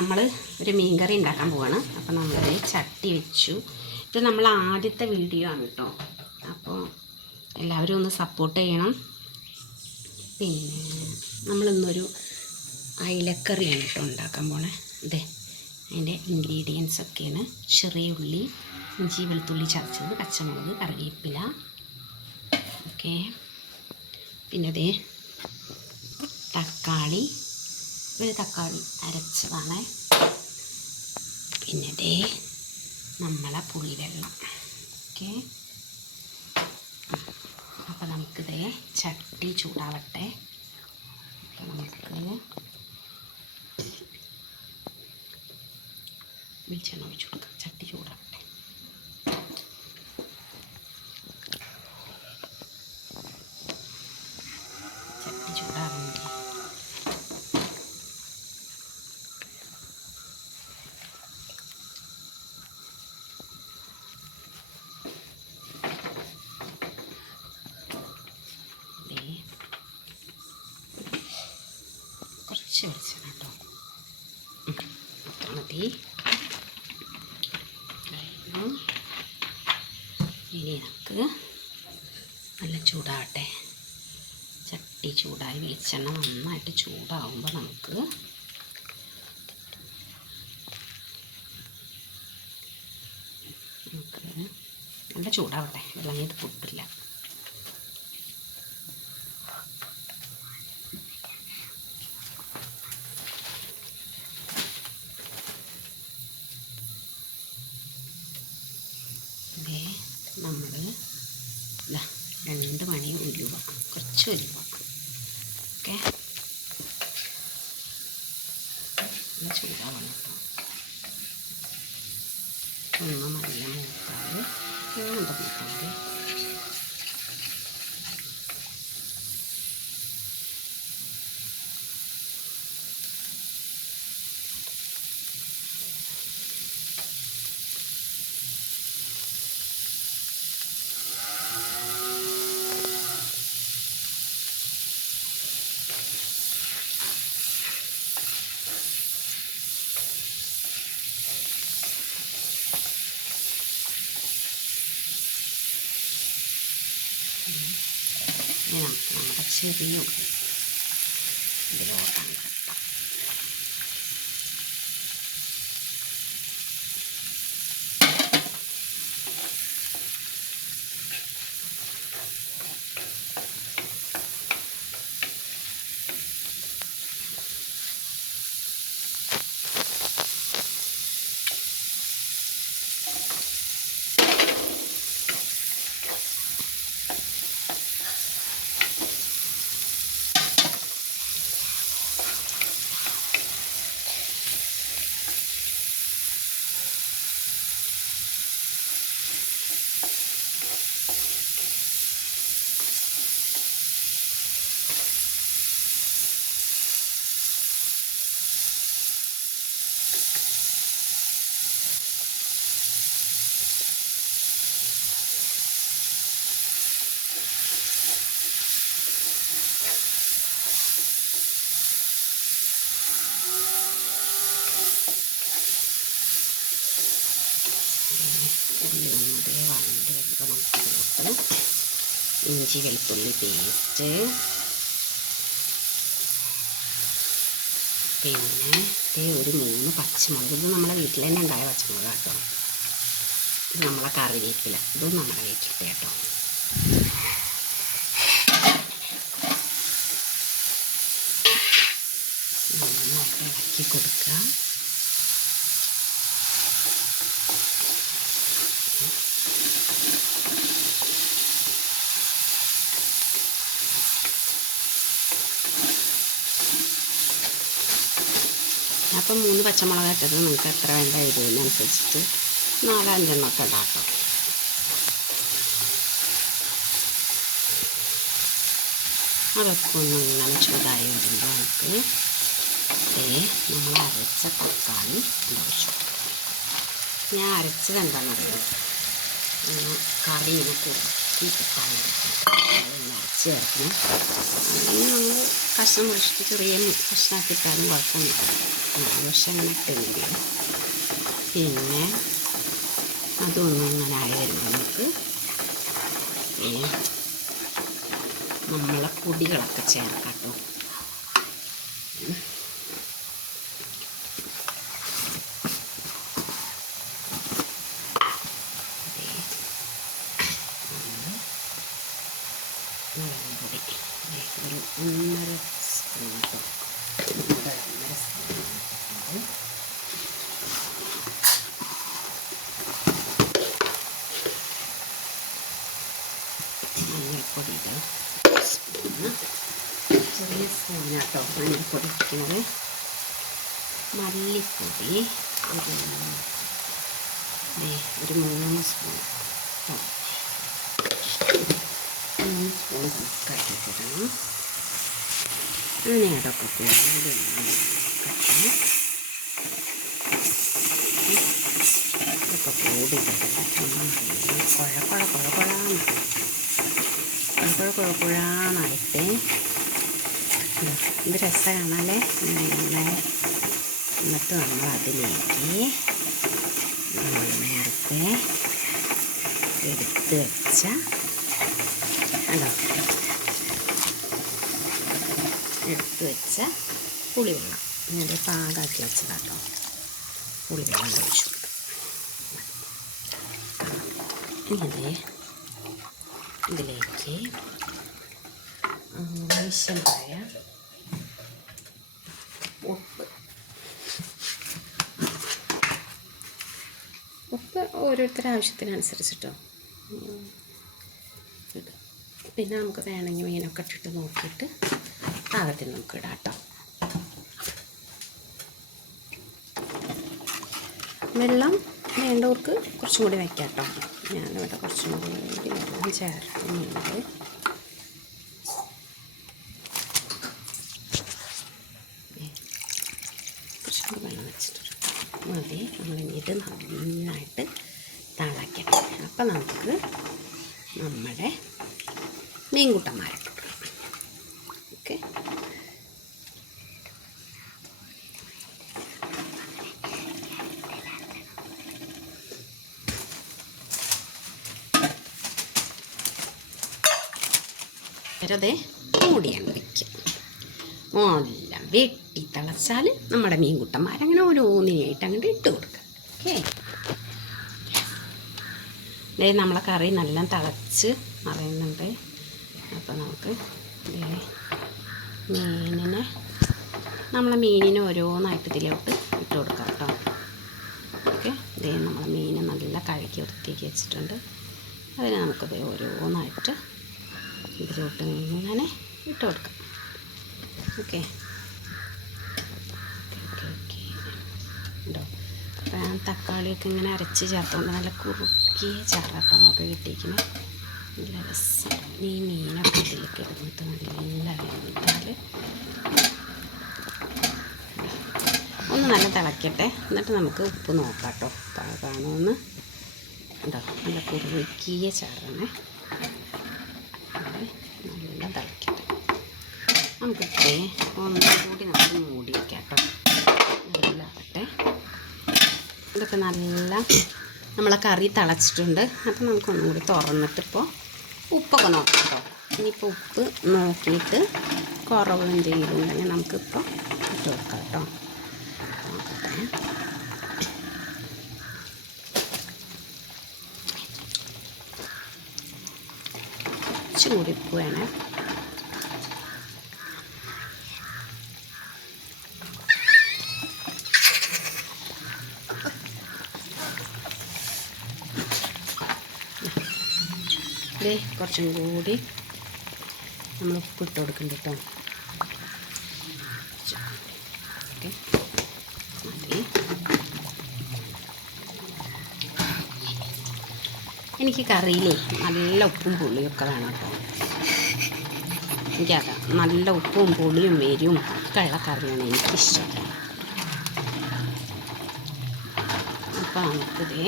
നമ്മൾ ഒരു മീൻകറി ഉണ്ടാക്കാൻ പോവാണ്. അപ്പോൾ നമ്മൾ ചട്ടി വെച്ചു. ഇത് നമ്മൾ ആദ്യത്തെ വീഡിയോ ആണ് കേട്ടോ. അപ്പോൾ എല്ലാവരും ഒന്ന് സപ്പോർട്ട് ചെയ്യണം. പിന്നെ നമ്മളിന്നൊരു അയിലക്കറിയാണ് കേട്ടോ ഉണ്ടാക്കാൻ പോണേ. ഇതേ അതിൻ്റെ ഇൻഗ്രീഡിയൻസ് ഒക്കെയാണ്: ചെറിയ ഉള്ളി, ഇഞ്ചി വെളുത്തുള്ളി ചതച്ചത്, പച്ചമുളക്, കറിവേപ്പില, ഓക്കെ. പിന്നെ ഇതേ തക്കാളി, ഒരു തക്കാളി അരച്ചതാണ്. പിന്നെ ഇതേ നമ്മളെ പുളിവെള്ളം, ഓക്കെ. അപ്പോൾ നമുക്കിതേ ചട്ടി ചൂടാവട്ടെ. അപ്പോൾ നമുക്ക് വെളിച്ചെണ്ണ ഒഴിച്ചു കൊടുക്കാം. ചട്ടി ചൂടാവട്ടെ. ചട്ടി ചൂടാവുന്നില്ല. കുറച്ച് വെളിച്ചെണ്ണ കേട്ടോ, അത്ര മതി. ഇനി നമുക്ക് നല്ല ചൂടാവട്ടെ. ചട്ടി ചൂടായി വെളിച്ചെണ്ണ നന്നായിട്ട് ചൂടാവുമ്പോൾ നമുക്ക് നല്ല ചൂടാവട്ടെ, അല്ലെങ്കിൽ ഇത് പൊട്ടില്ല. നമ്മൾ 2 മണി ഉലുവ, കുറച്ച് ഉലുവ, ഓക്കെ. ചൂടാവണം കേട്ടോ. ഒന്ന് നല്ല മൂത്താൽ ഇങ്ങോട്ട് മൂത്താൽ നമുക്ക് നമ്മുടെ ചെറിയ ഉള്ളി ഇതിലോട്ടാണ് കെട്ടാം. ഉള്ളി ഒന്നതേ വഴണ്ടി വരുമ്പോൾ നമുക്ക് ഇതിലോട്ട് ഇഞ്ചി വെളുത്തുള്ളി പേസ്റ്റ്, പിന്നെ ഒരു 3 പച്ചമുളക്. ഇത് നമ്മളെ വീട്ടിൽ തന്നെ ഉണ്ടായ പച്ചമുളക് കേട്ടോ. ഇത് നമ്മളെ കറിവേപ്പില, ഇതും നമ്മുടെ വീട്ടിലത്തെ കേട്ടോ. നന്നായിട്ട് ഇളക്കി കൊടുക്കുക. അപ്പം 3 പച്ചമുളക് ഇട്ടത് നിങ്ങൾക്ക് എത്ര വേണ്ട എരിവിനനുസരിച്ചിട്ട് 4-5 എണ്ണമൊക്കെ ഇടാം. അതൊക്കെ ഒന്ന് ഇങ്ങനെ ചൂടായി വരുമ്പോൾ നമുക്ക് നമ്മൾ അരച്ച തക്കാളി ഒഴിച്ചു. ഞാൻ അരച്ചത് എന്താണെന്ന് അറിയാം, കറി ഇങ്ങനെ കൂടും. അരച്ച് ചേർക്കണം. അല്ലെങ്കിൽ നമ്മൾ കഷ്ണം മുറിച്ചിട്ട് ചെറിയ കഷ്ണമാക്കിയിട്ടാലും കുഴപ്പമൊന്നുമില്ല. പക്ഷെ അങ്ങനെ ഇട്ടില്ല. പിന്നെ അതൊന്നും ഇങ്ങനെ ആയി വരുമ്പോൾ നമുക്ക് നമ്മളെ പൊടികളൊക്കെ ചേർക്കാം കേട്ടോ. മുളകുപൊടി ഒരു 1.5 സ്പൂൺ കേട്ടോ. 1.5 സ്പൂൺ മഞ്ഞൾപ്പൊടി സ്പൂണ്, ചെറിയ സ്പൂണാട്ടോ മഞ്ഞൾപ്പൊടി ഇരിക്കുന്നത്. മല്ലിപ്പൊടി ഒരു 3 സ്പൂൺ കേട്ടോ. 3 സ്പൂൺ കട്ടിട്ടിടണം. അങ്ങനെ അതൊക്കെ കൂടി ഇതൊക്കെ കൂടി കുഴക്കുഴാന്നായിട്ട് ഇത് രസം കാണാല്ലേ. എന്നിട്ട് നമ്മൾ അതിലേക്ക് നമ്മൾ നേരത്തെ എടുത്ത് വെച്ച പുളിവെള്ളം ഞാൻ പാകാക്കി വെച്ചതാട്ടോ. പുളിവെള്ളം ഒഴിച്ചു കൊടുക്കാം. ഇതിലേക്ക് ആവശ്യമായ ഉപ്പ് ഓരോരുത്തരുടെ ആവശ്യത്തിനനുസരിച്ചിട്ടോ. പിന്നെ നമുക്ക് വേണമെങ്കിൽ മീനൊക്കെ ഇട്ടിട്ട് നോക്കിയിട്ട് പാകത്തിന് നമുക്ക് ഇടാം കേട്ടോ. വെള്ളം വേണ്ടവർക്ക് കുറച്ചും കൂടി വയ്ക്കാം കേട്ടോ. ഞാനിവിടെ കുറച്ചും കൂടി വെള്ളം ചേർക്കുന്നുണ്ട്. കുറച്ചും കൂടി വെള്ളം വെച്ചിട്ട് മതി. നമ്മളിത് നന്നായിട്ട് തിളയ്ക്കണം. അപ്പം നമുക്ക് നമ്മുടെ മീൻകുട്ടന്മാരിട്ട് ഓക്കെ. വെറുതെ മൂടിയാണ് വയ്ക്കുക. എല്ലാം വെട്ടി തിളച്ചാൽ നമ്മുടെ മീൻകുട്ടന്മാരങ്ങനെ ഓരോന്നിനായിട്ട് അങ്ങോട്ട് ഇട്ട് കൊടുക്കുക. ഓക്കെ. നമ്മളെ കറി നല്ല തിളച്ച് അറിയുന്നുണ്ട്. അപ്പോൾ നമുക്ക് നമ്മളെ മീനിനെ ഓരോന്നായിട്ട് ഇതിലോട്ട് ഇട്ട് കൊടുക്കാം കേട്ടോ. ഓക്കെ. നമ്മളെ മീൻ നല്ല കഴുകി വൃത്തിയാക്കി വെച്ചിട്ടുണ്ട്. അതിനെ നമുക്കത് ഓരോന്നായിട്ട് ഇതിലോട്ട് ഇങ്ങനെ ഇട്ട് കൊടുക്കാം. ഓക്കെ. ഉണ്ടോ? തക്കാളിയൊക്കെ ഇങ്ങനെ അരച്ച് ചേർത്തുകൊണ്ട് നല്ല കുറുക്കിയ ചാറാട്ടോ നമുക്ക് കിട്ടിയിരിക്കുന്നത്. നല്ല രസമാണ്. ഈ മീനൊക്കെ ഇതിലേക്ക് ഇടുന്നത് നല്ല വേണ്ടിയാൽ ഒന്ന് നല്ല തിളക്കട്ടെ. എന്നിട്ട് നമുക്ക് ഉപ്പ് നോക്കാം കേട്ടോ. പാകാണോന്ന്. ഉണ്ടോ? നല്ല കുറുക്കിയ ചാറാണ്. നല്ല തിളക്കട്ടെ. നമുക്കിട്ടേ ഒന്നുകൂടി നമുക്ക് മൂടി വയ്ക്കാം കേട്ടോ. നല്ല ആവട്ടെ. ഇതൊക്കെ നല്ല നമ്മളെ കറി തിളച്ചിട്ടുണ്ട്. അപ്പം നമുക്കൊന്നും കൂടി തുറന്നിട്ട് ഇപ്പോൾ ഉപ്പൊക്കെ നോക്കാം കേട്ടോ. ഇനിയിപ്പോൾ ഉപ്പ് നോക്കിയിട്ട് കുറവ് എന്തെങ്കിലും ഉണ്ടെങ്കിൽ നമുക്കിപ്പോൾ ഇട്ട് കൊടുക്കാം കേട്ടോ. നോക്കട്ടെ. കുറച്ചും കൂടി ഉപ്പ് വേണേ. കുറച്ചും കൂടി നമ്മൾ ഉപ്പിട്ട് കൊടുക്കണ്ട കേട്ടോ. ഓക്കെ. മതി. എനിക്ക് കറിയിലേ നല്ല ഉപ്പും പുളിയൊക്കെ വേണം കേട്ടോ. എനിക്കത് നല്ല ഉപ്പും പുളിയും എരിവും ഒക്കെ ഉള്ള കറിയാണ് എനിക്കിഷ്ടം. അപ്പോൾ നമുക്കിതേ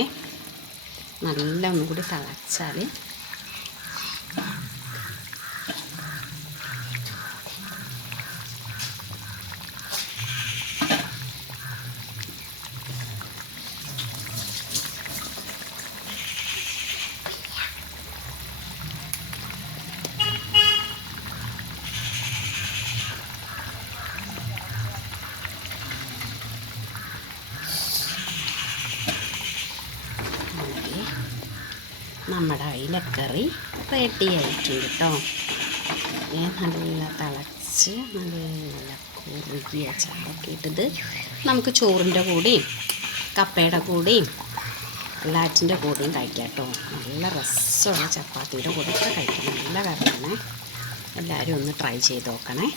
നല്ല ഒന്നും കൂടി തിളച്ചാൽ നമ്മുടെ അയിലക്കറി റെഡി ആയിട്ടുണ്ട് കേട്ടോ. നല്ല തിളച്ച് നല്ല കുറുകിയ ചാറൊക്കെ ഇട്ടത് നമുക്ക് ചോറിൻ്റെ കൂടെയും കപ്പയുടെ കൂടെയും എല്ലാറ്റിൻ്റെ കൂടെയും കഴിക്കാം കേട്ടോ. നല്ല രസമുള്ള ചപ്പാത്തിയുടെ കൂടെ ഒക്കെ കഴിക്കാം. നല്ല കറിയാണ്. എല്ലാവരും ഒന്ന് ട്രൈ ചെയ്ത് നോക്കണേ.